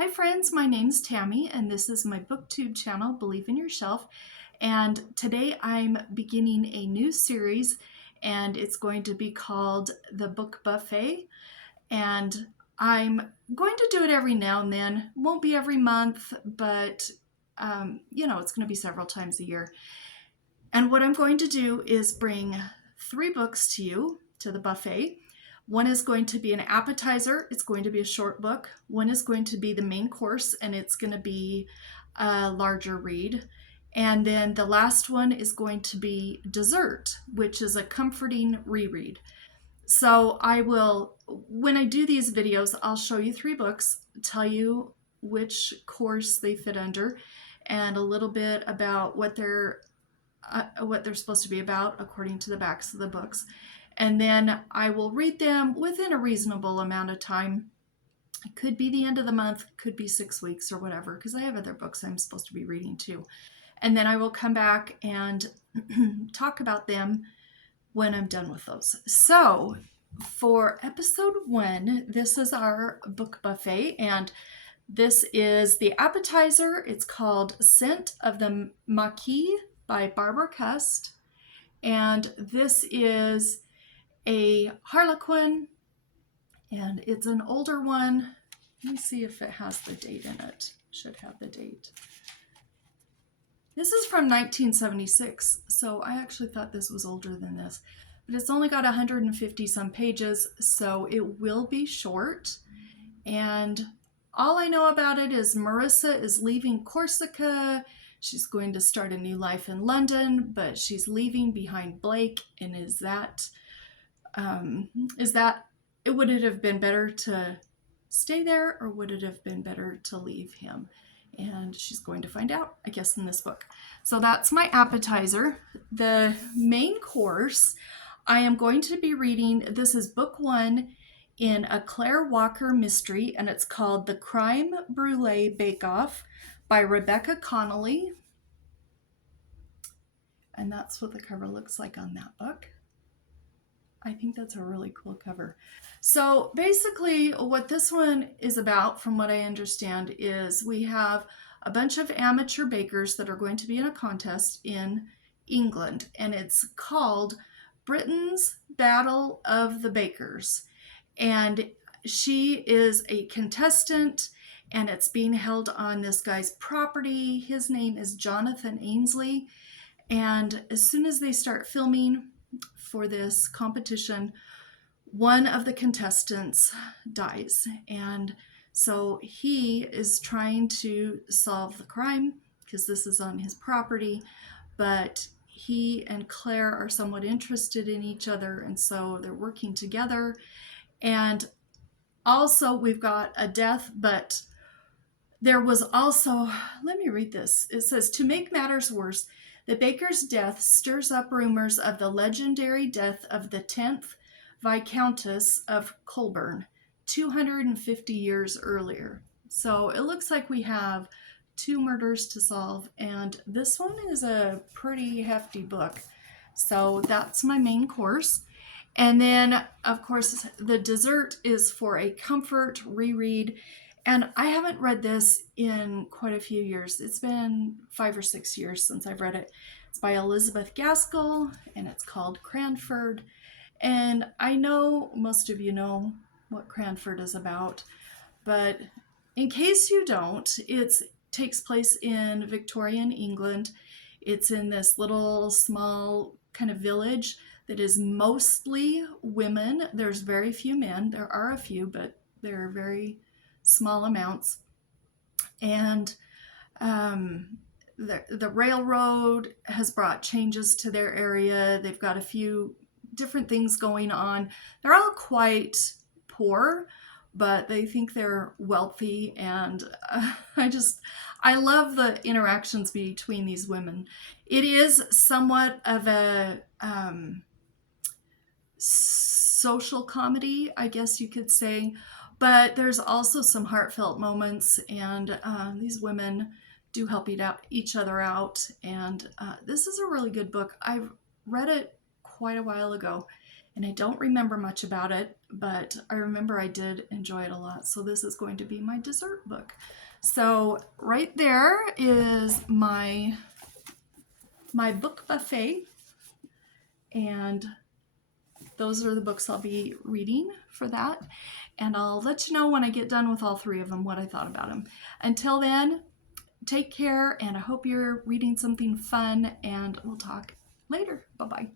Hi friends, my name's Tammy and this is my booktube channel, Believe in Your Shelf. And today I'm beginning a new series and it's going to be called The Book Buffet. And I'm going to do it every now and then. Won't be every month, but it's going to be several times a year. And what I'm going to do is bring 3 books to you, to the buffet. One is going to be an appetizer. It's going to be a short book. One is going to be the main course, and it's going to be a larger read. And then the last one is going to be dessert, which is a comforting reread. So when I do these videos, I'll show you 3 books, tell you which course they fit under, and a little bit about what they're supposed to be about according to the backs of the books. And then I will read them within a reasonable amount of time. It could be the end of the month, could be 6 weeks or whatever, because I have other books I'm supposed to be reading too. And then I will come back and talk about them when I'm done with those. So for episode 1, this is our book buffet, and this is the appetizer. It's called Scent of the Maquis by Barbara Cust. And this is a Harlequin, and it's an older one. Let me see if it has the date in it. Should have the date. This is from 1976, so I actually thought this was older than this. But it's only got 150 some pages, so it will be short. And all I know about it is Marissa is leaving Corsica. She's going to start a new life in London, but she's leaving behind Blake. And would it have been better to stay there, or would it have been better to leave him? And she's going to find out, I guess, in this book. So that's my appetizer. The main course, I am going to be reading, this is book 1 in a Claire Walker mystery, and it's called The Crime Brulee Bake Off by Rebecca Connolley. And that's what the cover looks like on that book. I think that's a really cool cover. So basically what this one is about, from what I understand, is we have a bunch of amateur bakers that are going to be in a contest in England, and it's called Britain's Battle of the Bakers. And she is a contestant, and it's being held on this guy's property. His name is Jonathan Ainsley. And as soon as they start filming for this competition, one of the contestants dies. And so he is trying to solve the crime because this is on his property, but he and Claire are somewhat interested in each other, and so they're working together. And also we've got a death, but there was also, let me read this. It says, to make matters worse, the baker's death stirs up rumors of the legendary death of the 10th Viscountess of Colburn, 250 years earlier. So it looks like we have 2 murders to solve, and this one is a pretty hefty book. So that's my main course. And then, of course, the dessert is for a comfort reread. And I haven't read this in quite a few years. It's been 5 or 6 years since I've read it. It's by Elizabeth Gaskell, and it's called Cranford. And I know most of you know what Cranford is about, but in case you don't, it takes place in Victorian England. It's in this little small kind of village that is mostly women. There's very few men. There are a few, but they're very small amounts. And the railroad has brought changes to their area. They've got a few different things going on. They're all quite poor, but they think they're wealthy. And I love the interactions between these women. It is somewhat of a social comedy, I guess you could say. But there's also some heartfelt moments, and these women do help each other out. And this is a really good book. I've read it quite a while ago, and I don't remember much about it, but I remember I did enjoy it a lot. So this is going to be my dessert book. So right there is my book buffet, and those are the books I'll be reading for that. And I'll let you know when I get done with all 3 of them what I thought about them. Until then, take care, and I hope you're reading something fun, and we'll talk later. Bye-bye.